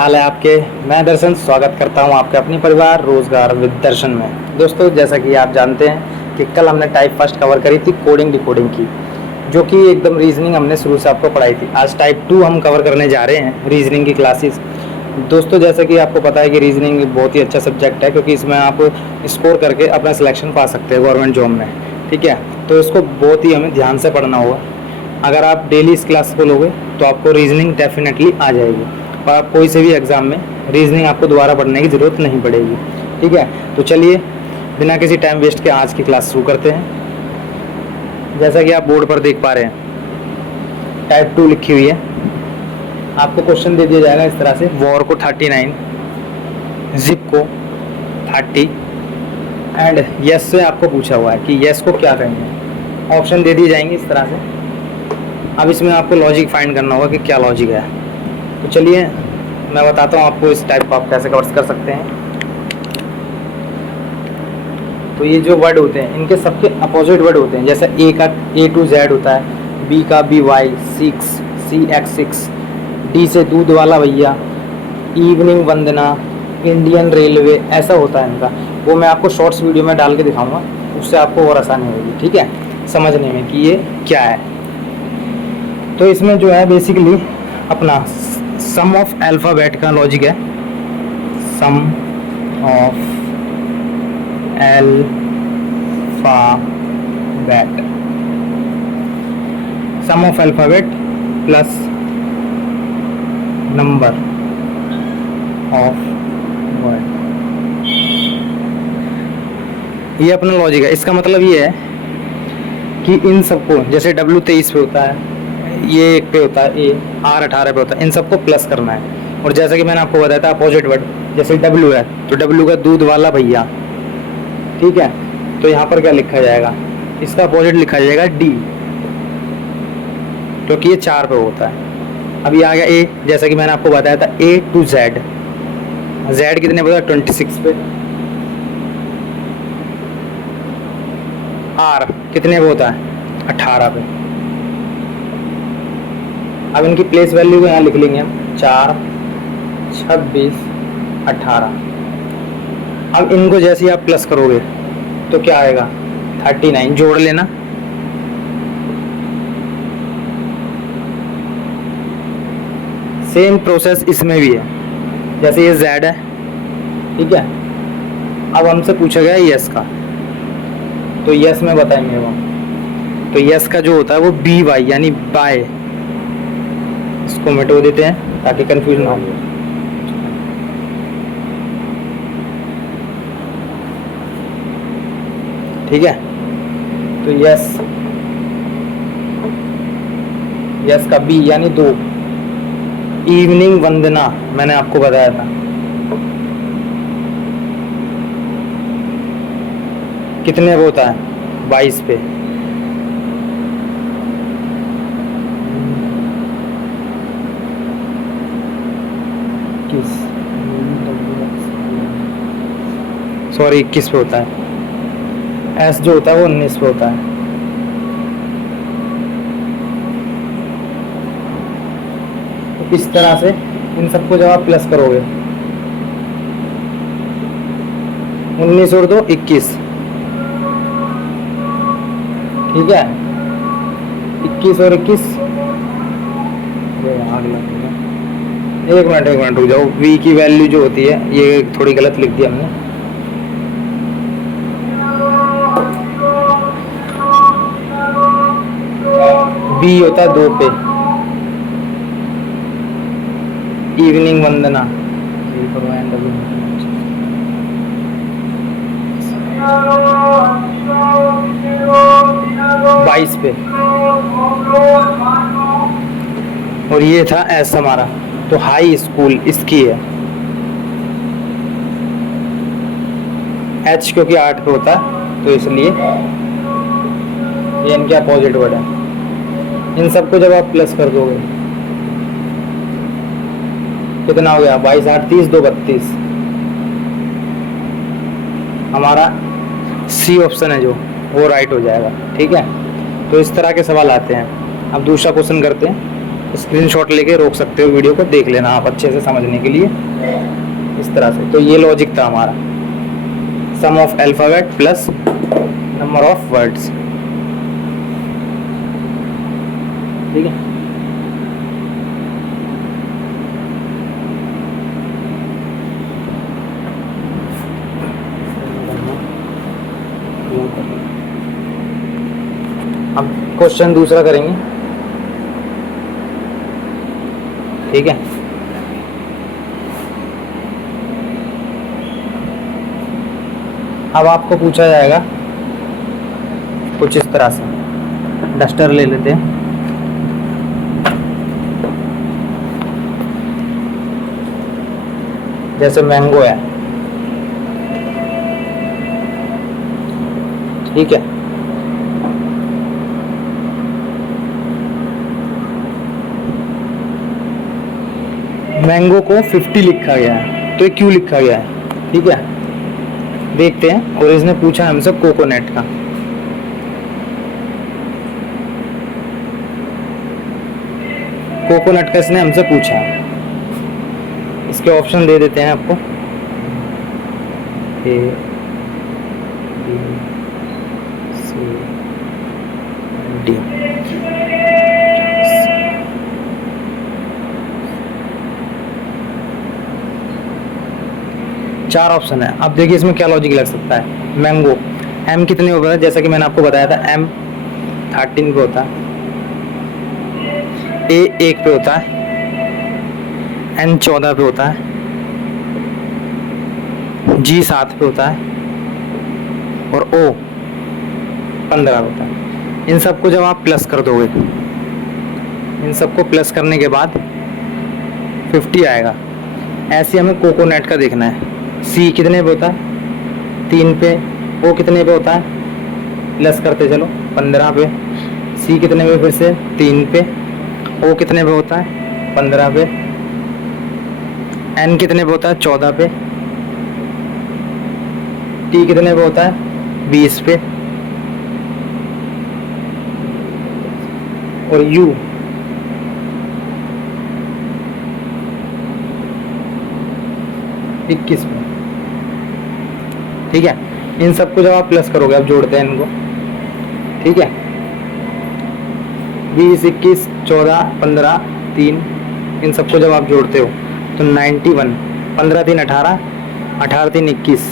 हाल है आपके। मैं दर्शन स्वागत करता हूं आपके अपनी परिवार रोजगार विद दर्शन में। दोस्तों, जैसा कि आप जानते हैं कि कल हमने टाइप फर्स्ट कवर करी थी कोडिंग डिकोडिंग की, जो कि एकदम रीजनिंग हमने शुरू से आपको पढ़ाई थी। आज टाइप 2 हम कवर करने जा रहे हैं, रीजनिंग की क्लासेस। दोस्तों, जैसा कि आपको पता है कि रीजनिंग बहुत ही अच्छा सब्जेक्ट है, क्योंकि इसमें आप स्कोर करके अपना सिलेक्शन पा सकते हैं गवर्नमेंट जॉब में। ठीक है, तो इसको बहुत ही हमें ध्यान से पढ़ना होगा। अगर आप डेली इस क्लास को लोगे तो आपको रीजनिंग डेफिनेटली आ जाएगी, और आप कोई से भी एग्ज़ाम में रीजनिंग आपको दोबारा पढ़ने की ज़रूरत नहीं पड़ेगी। ठीक है, तो चलिए बिना किसी टाइम वेस्ट के आज की क्लास शुरू करते हैं। जैसा कि आप बोर्ड पर देख पा रहे हैं, टाइप 2 लिखी हुई है। आपको क्वेश्चन दे दिया जाएगा इस तरह से, वॉर को 39, जिप को 30 एंड यस से आपको पूछा हुआ है कि यस को क्या कहेंगे। ऑप्शन दे दिए जाएंगे इस तरह से। अब इसमें आपको लॉजिक फाइंड करना होगा कि क्या लॉजिक है। तो चलिए मैं बताता हूँ आपको इस टाइप को आप कैसे कवर कर सकते हैं। तो ये जो वर्ड होते हैं इनके सबके अपोजिट वर्ड होते हैं। जैसे ए का A to Z होता है, बी का BY 6, CX6, डी से दूध वाला भैया, इवनिंग वंदना, इंडियन रेलवे, ऐसा होता है इनका। वो मैं आपको शॉर्ट्स वीडियो में डाल के दिखाऊंगा, उससे आपको और आसानी होगी। ठीक है, समझने में कि ये क्या है। तो इसमें जो है बेसिकली अपना सम ऑफ अल्फ़ाबेट का लॉजिक है। Sum of alphabet, sum of alphabet plus number of word, ये अपना लॉजिक है। इसका मतलब ये है कि इन सबको, जैसे W23 पे होता है, ये एक पे होता है, ए R18 पे होता है, इन सबको प्लस करना है। और जैसा कि मैंने आपको बताया था अपोजिट वर्ड, जैसे W है तो W का दूध वाला भैया। ठीक है, तो यहाँ पर क्या लिखा जाएगा, इसका अपोजिट लिखा जाएगा D, क्योंकि ये 4 पे होता है। अभी आ गया A, जैसा कि मैंने आपको बताया था A to Z, Z कितने पे होता है 26 पे, R कितने पे होता है 18 पे। अब इनकी प्लेस वैल्यू को यहाँ लिख लेंगे हम, 4, 26, 18। अब इनको जैसे ही आप प्लस करोगे तो क्या आएगा 39, जोड़ लेना। सेम प्रोसेस इसमें भी है, जैसे ये Z है। ठीक है, अब हमसे पूछा गया यस का, तो यस में बताएंगे हम। तो यस का जो होता है वो BY यानी बाय, इसको मिटो देते हैं ताकि कंफ्यूज ना हो। ठीक है, तो यस का B यानी 2, इवनिंग वंदना मैंने आपको बताया था, कितने पे होता है 22 पे। सॉरी 21 पे होता है। S जो होता है वो 19 पे होता है। तो इस तरह से इन सबको जब आप प्लस करोगे, 19 और 2 21। ठीक है, 21 और 21, एक मिनट रुक जाओ। V की वैल्यू जो होती है ये थोड़ी गलत लिख दी हमने। B होता है 2 पे, इवनिंग वंदना 22 पे, और ये था S हमारा। तो हाई स्कूल इसकी है, H क्योंकि 8 पे होता है तो इसलिए ये इनके अपोजिट वर्ड है। इन सबको जब आप प्लस कर दोगे कितना हो गया 22, 8, 30, 2, 32। हमारा C ऑप्शन है जो वो राइट हो जाएगा। ठीक है, तो इस तरह के सवाल आते हैं। अब दूसरा क्वेश्चन करते हैं। स्क्रीनशॉट लेके रोक सकते हो, वीडियो को देख लेना आप अच्छे से समझने के लिए इस तरह से। तो ये लॉजिक था हमारा, sum of alphabet plus number of words. ठीक है, अब क्वेश्चन दूसरा करेंगे। ठीक है, अब आपको पूछा जाएगा कुछ इस तरह से, डस्टर ले लेते हैं। जैसे मैंगो है, ठीक है, मैंगो को 50 लिखा गया है, तो ये क्यों लिखा गया है? ठीक है, देखते हैं। और इसने पूछा हमसे कोकोनट का। कोकोनट का इसने हमसे पूछा, इसके ऑप्शन दे देते हैं आपको, ए बी सी डी। चार ऑप्शन है। अब देखिए इसमें क्या लॉजिक लग सकता है। मैंगो एम कितने होता है, जैसा कि मैंने आपको बताया था, एम 13 पे होता है, ए 1 पे होता है, एन 14 पे होता है, जी 7 पे होता है और ओ 15 पे होता है। इन सबको जब आप प्लस कर दोगे, इन सबको प्लस करने के बाद 50 आएगा। ऐसे हमें कोकोनट का देखना है। सी कितने पे होता है? 3 पे। ओ कितने पे होता है? प्लस करते चलो 15 पे। सी कितने पे? फिर से 3 पे। ओ कितने पे होता है? 15 पे। एन कितने पे होता है? 14 पे। टी कितने पे होता है? 20 पे। और यू 21 पे। ठीक है, इन सबको जब आप प्लस करोगे, आप जोड़ते हैं इनको, ठीक है, 20, 21, 14, 15, 3, इन सबको जब आप जोड़ते हो तो 91, 15 3 18, 18 3 21,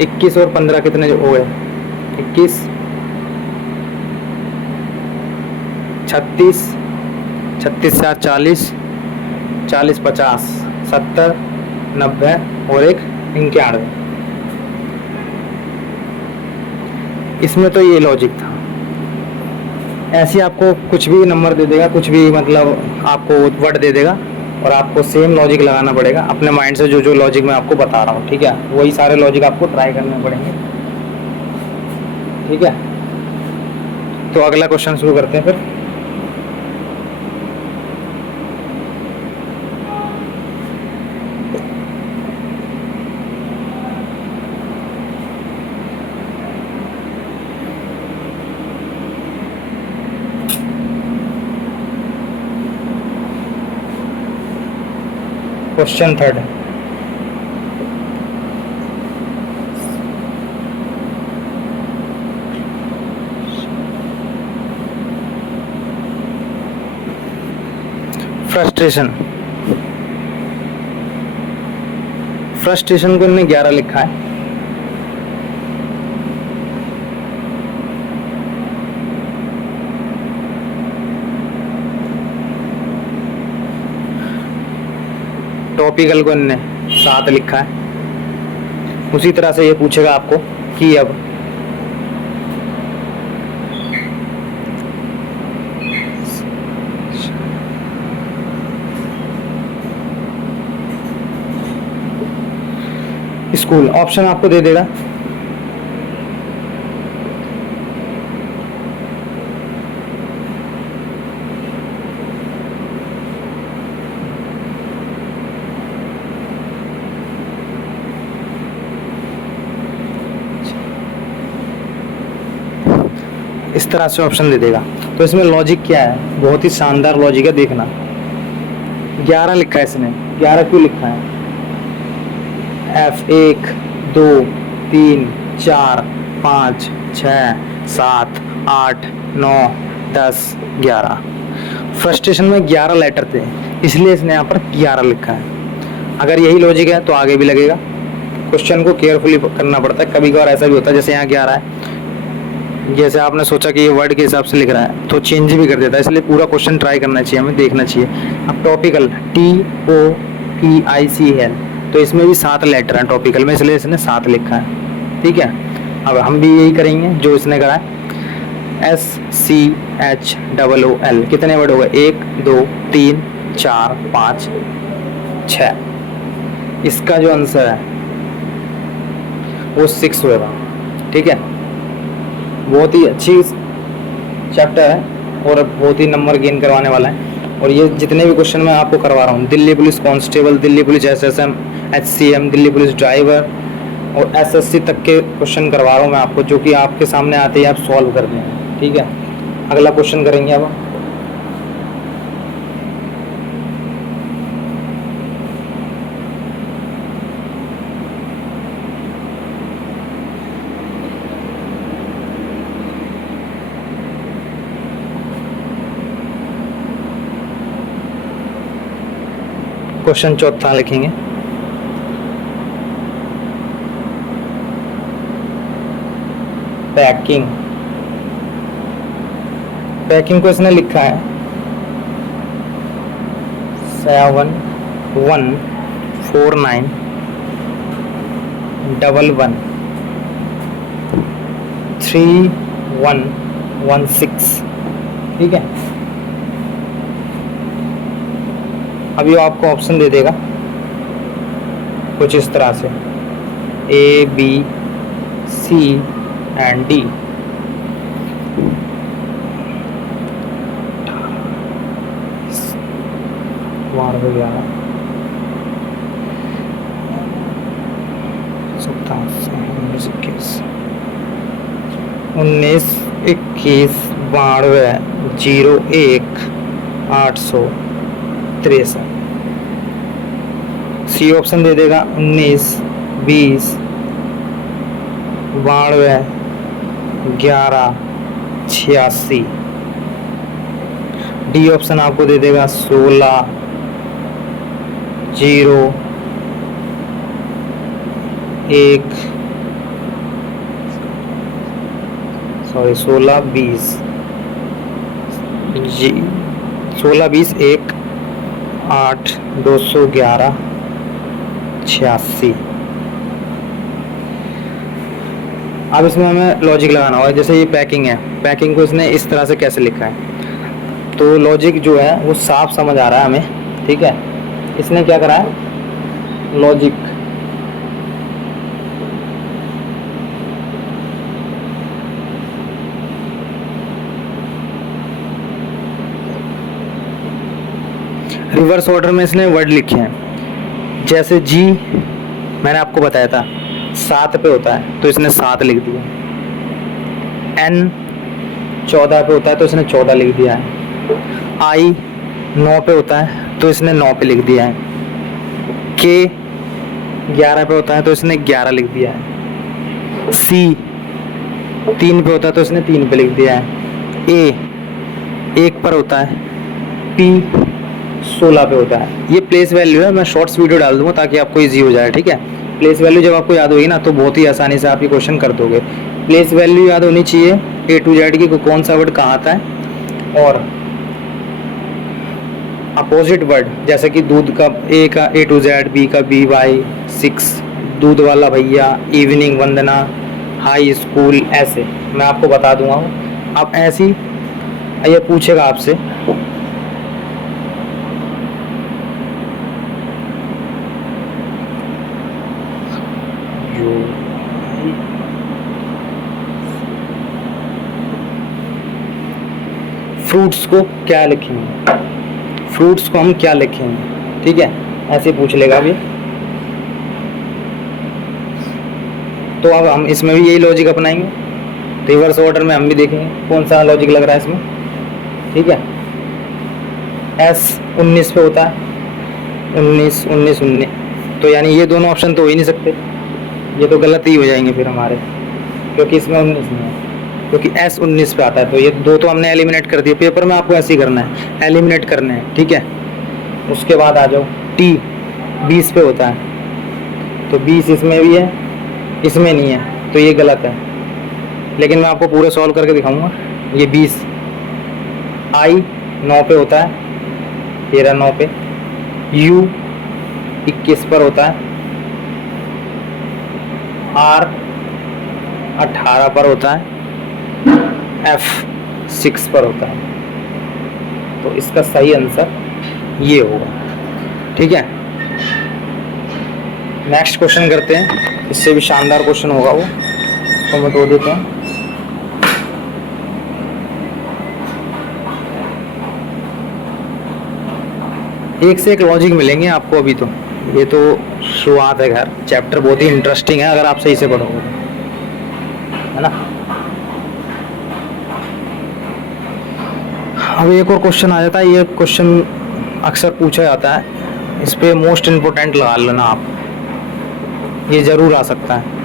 21 और 15 कितने हो गए? 21, 36, 36 4 40, 40 50, 70, 90 और एक 91। इसमें तो ये लॉजिक था। ऐसे आपको कुछ भी नंबर दे देगा, कुछ भी मतलब आपको वर्ड दे देगा और आपको सेम लॉजिक लगाना पड़ेगा अपने माइंड से। जो जो लॉजिक मैं आपको बता रहा हूँ, ठीक है, वही सारे लॉजिक आपको ट्राई करने पड़ेंगे। ठीक है, तो अगला क्वेश्चन शुरू करते हैं फिर। Question third, frustration. फ्रस्ट्रेशन को इन्होंने 11 लिखा है। टॉपिकल को इन्होंने 7 लिखा है। उसी तरह से ये पूछेगा आपको कि अब स्कूल, ऑप्शन आपको दे देगा इस तरह से ऑप्शन दे देगा। तो इसमें लॉजिक क्या है, बहुत ही शानदार लॉजिक है, देखना। 11 लिखा है इसने, 11 क्यों लिखा है? F 1 2 3 4 5 6 7 8 9 10 11। फ्रस्ट्रेशन में 11 लेटर थे, इसलिए इसने यहाँ पर 11 लिखा है। अगर यही लॉजिक है तो आगे भी लगेगा। क्वेश्चन को केयरफुली करना पड़ता है, कभी कभार ऐसा भी होता है जैसे यहाँ 11 है, जैसे आपने सोचा कि ये वर्ड के हिसाब से लिख रहा है तो चेंज भी कर देता है, इसलिए पूरा क्वेश्चन ट्राई करना चाहिए, हमें देखना चाहिए। अब टॉपिकल TOPICL, तो इसमें भी 7 लेटर हैं टॉपिकल में, इसलिए इसने 7 लिखा है। ठीक है, अब हम भी यही करेंगे जो इसने करा है। SCHOOL, कितने वर्ड हो गए? 1 2 3 4 5 6। इसका जो आंसर है वो 6 होगा। ठीक है, बहुत ही अच्छी चैप्टर है और बहुत ही नंबर गेन करवाने वाला है। और ये जितने भी क्वेश्चन मैं आपको करवा रहा हूँ, Delhi police constable, Delhi police SSM, HCM, Delhi police driver और SSC तक के क्वेश्चन करवा रहा हूँ मैं आपको, जो कि आपके सामने आते ही आप सॉल्व कर दें। ठीक है, अगला क्वेश्चन करेंगे अब। क्वेश्चन चौथा लिखेंगे। पैकिंग, पैकिंग को इसने लिखा है 7149113116। ठीक है, अभी वो आपको ऑप्शन दे देगा कुछ इस तरह से A B C and D। हो गया 19 21 92 01 863। सी ऑप्शन दे देगा 19 20 92 11 86। डी ऑप्शन आपको दे देगा 16 0 1 16 20 जी 16 20 1 8 211 86। अब इसमें हमें लॉजिक लगाना होगा। जैसे ये पैकिंग है, पैकिंग को इसने इस तरह से कैसे लिखा है, तो लॉजिक जो है वो साफ समझ आ रहा है हमें। ठीक है, इसने क्या करा है, लॉजिक रिवर्स ऑर्डर में इसने वर्ड लिखे हैं। जैसे जी मैंने आपको बताया था 7 पे होता है तो इसने 7 लिख दिया, N 14 पे होता है तो इसने 14 लिख दिया है, I 9 पे होता है तो इसने 9 पे लिख दिया है, K 11 पे होता है तो इसने 11 लिख दिया है, C 3 पे होता है तो इसने 3 पे लिख दिया है, A 1 पर होता है, P 16 पे होता है। ये प्लेस वैल्यू है, मैं शॉर्ट्स वीडियो डाल दूंगा ताकि आपको इजी हो जाए। ठीक है, प्लेस वैल्यू जब आपको याद होगी ना तो बहुत ही आसानी से आप ये क्वेश्चन कर दोगे। प्लेस वैल्यू याद होनी चाहिए A to Z की, कौन सा वर्ड कहाँ आता है, और अपोजिट वर्ड जैसे कि दूध का A का A to Z, B का BY 6, दूध वाला भैया, इवनिंग वंदना, हाई स्कूल, ऐसे मैं आपको बता दूंगा। आप ऐसी ये पूछेगा आपसे फ्रूट्स को क्या लिखेंगे, फ्रूट्स को हम क्या लिखेंगे। ठीक है, ऐसे पूछ लेगा अभी। तो अब हम इसमें भी यही लॉजिक अपनाएंगे। रिवर्स ऑर्डर में हम भी देखेंगे कौन सा लॉजिक लग रहा है इसमें, ठीक है। एस 19 पे होता है, 19 19 19, तो यानी ये दोनों ऑप्शन तो हो ही नहीं सकते, ये तो गलत ही हो जाएंगे फिर हमारे, क्योंकि इसमें 19 नहीं है, क्योंकि एस 19 पे आता है। तो ये दो तो हमने एलिमिनेट कर दिए, पेपर में आपको ऐसे ही करना है, एलिमिनेट करने हैं, ठीक है। उसके बाद आ जाओ टी 20 पे होता है, तो 20 इसमें भी है, इसमें नहीं है, तो ये गलत है। लेकिन मैं आपको पूरे सॉल्व करके दिखाऊंगा। ये 20 आई 9 पे होता है, 13 9 पे, यू 21 पर होता है, आर 18 पर होता है, एफ 6 पर होता है। तो इसका सही आंसर ये होगा, ठीक है। नेक्स्ट क्वेश्चन करते हैं, इससे भी शानदार क्वेश्चन होगा वो, तो मिटो देते हैं। एक से एक लॉजिक मिलेंगे आपको अभी, तो ये तो शुरुआत है, खैर चैप्टर बहुत ही इंटरेस्टिंग है अगर आप सही से पढ़ोगे, है ना। अब एक और क्वेश्चन आ जाता है, ये क्वेश्चन अक्सर पूछा जाता है, इस पे मोस्ट इम्पोर्टेंट लगा लेना आप, ये जरूर आ सकता है।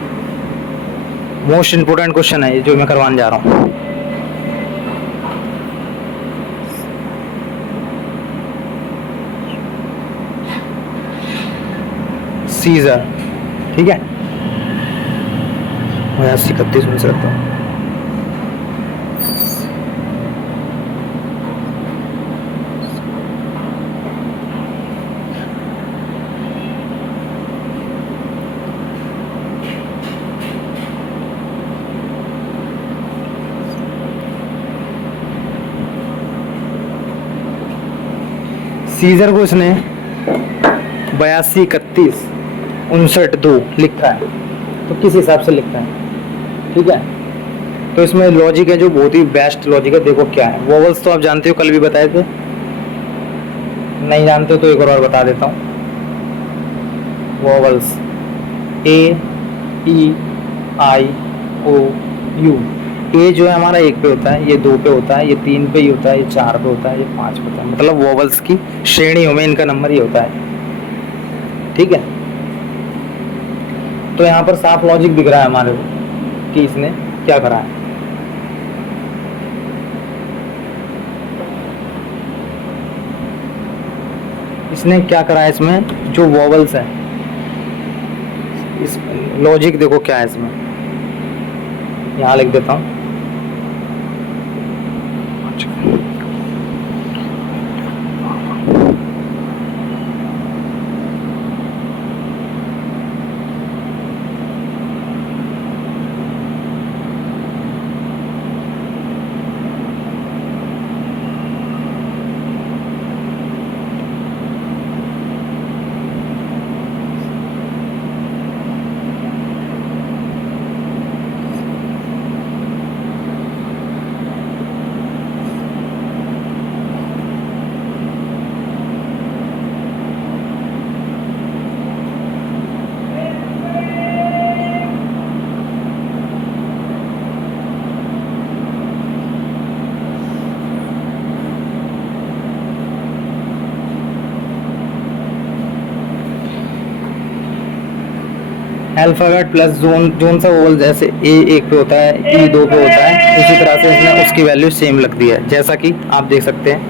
मोस्ट इम्पोर्टेंट क्वेश्चन है ये जो मैं करवाने जा रहा हूँ। सीजर, ठीक है, 82 में सकता हूँ। सीजर को इसने 82 31 59 2 लिखा है, तो किस हिसाब से लिखता है, ठीक है। तो इसमें लॉजिक है जो बहुत ही बेस्ट लॉजिक है, देखो क्या है। वोवल्स तो आप जानते हो, कल भी बताए थे, नहीं जानते हो तो एक और बता देता हूँ। Vowels A E I O you, ए जो है हमारा 1 पे होता है, ये 2 पे होता है, ये 3 पे ही होता है, ये 4 पे होता है, ये 5 पे होता है, मतलब वोवल्स की श्रेणियों में इनका नंबर ही होता है, ठीक है। तो यहाँ पर साफ लॉजिक दिख रहा है हमारे को कि इसने क्या करा है। इसने क्या करा है, इसमें जो वोवल्स है, इस लॉजिक देखो क्या है इसमें, यहाँ लिख देता हूँ। अल्फाबेट प्लस जोन सा वोवल, जैसे ए 1 पे होता है, ई 2 पे होता है, इसी तरह से इसने उसकी वैल्यू सेम लग दी है, जैसा कि आप देख सकते हैं।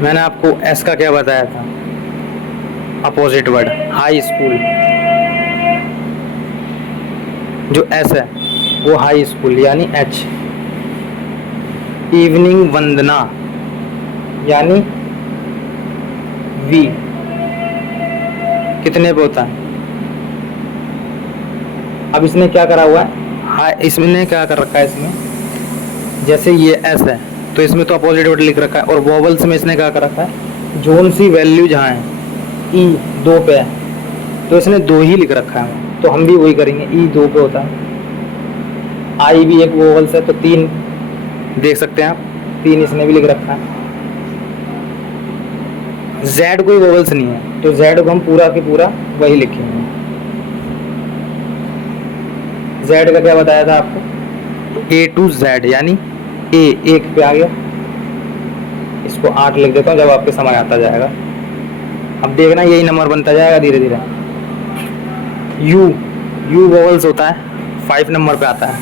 मैंने आपको एस का क्या बताया था, अपोजिट वर्ड, हाई स्कूल। जो एस है वो हाई स्कूल यानी एच। इवनिंग वंदना यानी वी, कितने पे होता है। अब इसने क्या करा हुआ है, इसमें क्या कर रखा है, इसमें जैसे ये एस है तो इसमें तो अपोजिट वर्ड लिख रखा है, और वोवल्स में इसने क्या कर रखा है, जोन सी वैल्यू जहाँ है, ई 2 पे है तो इसने 2 ही लिख रखा है, तो हम भी वही करेंगे, ई 2 पे होता है। आई भी एक वोवल्स है तो 3 देख सकते हैं आप, 3 इसने भी लिख रखा है। जेड कोई वोवल्स नहीं है, तो जेड को हम पूरा के पूरा वही लिखेंगे। जेड का क्या बताया था आपको, ए टू जेड, यानी ए एक पे आ गया, इसको 8 लिख देता हूँ जब आपके समझ आता जाएगा। अब देखना यही नंबर बनता जाएगा धीरे धीरे। यू, यू वोवल्स होता है, 5 नंबर पे आता है,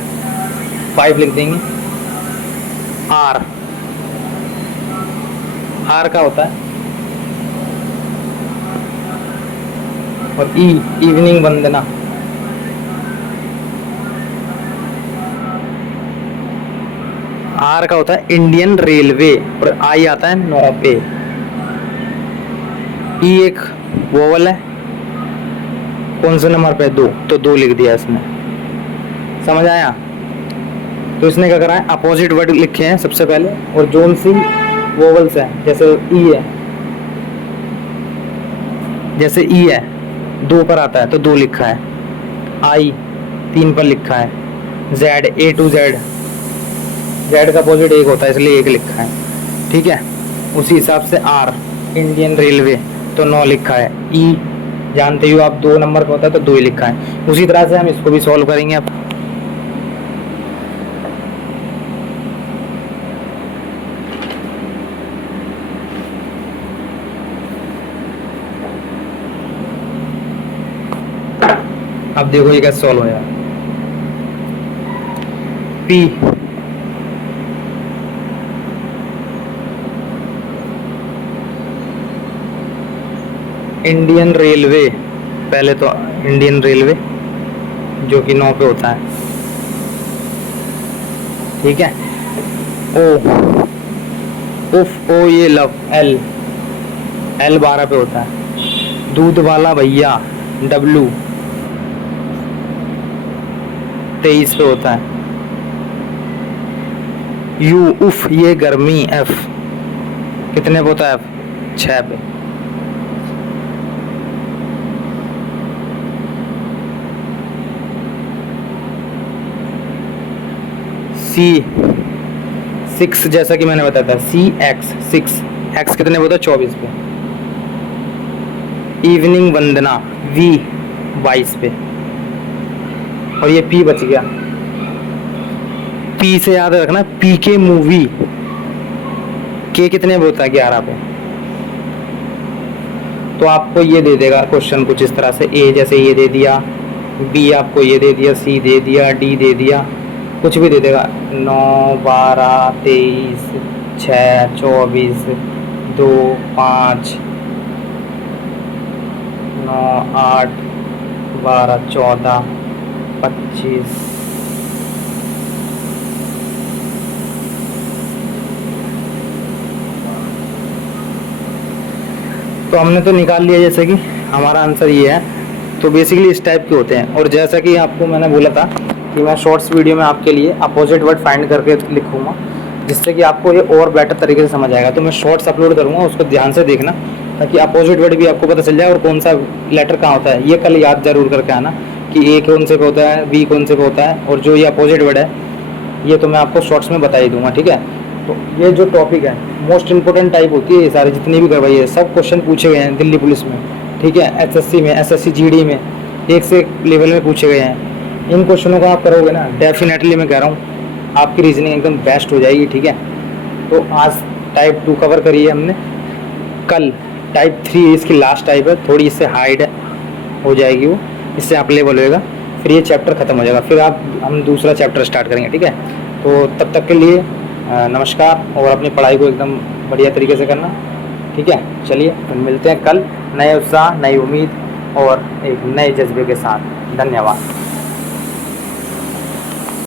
5 लिख देंगे। आर, आर का होता है, और ई, इवनिंग वंदना। आर का होता है इंडियन रेलवे, और आई आता है 9 पे। ई एक वोवल है, कौन से नंबर पे, 2, तो 2 लिख दिया इसने। समझ आया? तो इसने क्या करा है, अपोजिट वर्ड लिखे हैं सबसे पहले, और जोन सी वोवल्स है, जैसे ई है, जैसे ई है 2 पर आता है तो 2 लिखा है, आई 3 पर लिखा है, Z A to Z, Z का अपोजिट 1 होता है इसलिए 1 लिखा है, ठीक है। उसी हिसाब से आर, इंडियन रेलवे, तो 9 लिखा है। ई जानते हो आप 2 नंबर का होता है तो 2 ही लिखा है। उसी तरह से हम इसको भी सॉल्व करेंगे। अब देखो ये कैसे सॉल्व हो जाएगा। पी, इंडियन रेलवे, पहले तो इंडियन रेलवे जो कि 9 पे होता है, ठीक है। ओ, उफ, ओ ये लव, एल, एल 12 पे होता है। दूध वाला भैया, डब्लू 23 पे होता है। यू, उफ ये गर्मी, एफ कितने पे होता है, एफ 6 पे। सी 6, जैसा कि मैंने बताया था, सी एक्स 6, एक्स कितने पे होता है, 24 पे। इवनिंग वंदना, वी 22 पे, और ये पी बच गया। पी से याद रखना, पी के मूवी, के कितने पे होता है, 11 पे। तो आपको ये दे देगा क्वेश्चन कुछ इस तरह से, ए जैसे ये दे दिया, बी आपको ये दे दिया, सी दे दिया, डी दे दिया, कुछ भी दे देगा। 9, 12, 23, 6, 24, 2, 5, 9, 8, 12, 14, 25, तो हमने तो निकाल लिया जैसे कि हमारा आंसर ये है। तो बेसिकली इस टाइप के होते हैं। और जैसा कि आपको मैंने बोला था कि मैं शॉर्ट्स वीडियो में आपके लिए अपोजिट वर्ड फाइंड करके लिखूंगा, जिससे कि आपको ये और बेटर तरीके से समझ आएगा। तो मैं शॉर्ट्स अपलोड करूंगा, उसको ध्यान से देखना, ताकि अपोजिट वर्ड भी आपको पता चल जाए और कौन सा लेटर कहाँ होता है। ये कल याद जरूर करके आना कि ए कौन से पे होता है, बी कौन से पे होता है, और जो ये अपोजिट वर्ड है ये तो मैं आपको शॉर्ट्स में बता ही दूंगा, ठीक है। तो ये जो टॉपिक है मोस्ट इंपोर्टेंट टाइप होती है, ये सारे जितनी भी करवाई है सब क्वेश्चन पूछे गए हैं दिल्ली पुलिस में, ठीक है, एसएससी में, एसएससी जीडी में, एक से एक लेवल में पूछे गए हैं। इन क्वेश्चनों को आप करोगे ना, डेफिनेटली मैं कह रहा हूँ आपकी रीजनिंग एकदम बेस्ट हो जाएगी, ठीक है। तो आज टाइप 2 कवर करी है हमने, कल टाइप 3 इसकी लास्ट टाइप है, थोड़ी इससे हाइड हो जाएगी वो, इससे आप लेवल होएगा, फिर ये चैप्टर ख़त्म हो जाएगा, फिर हम दूसरा चैप्टर स्टार्ट करेंगे, ठीक है। तो तब तक के लिए नमस्कार, और अपनी पढ़ाई को एकदम बढ़िया तरीके से करना, ठीक है। चलिए फिर मिलते हैं कल नए उत्साह, नई उम्मीद और एक नए जज्बे के साथ। धन्यवाद।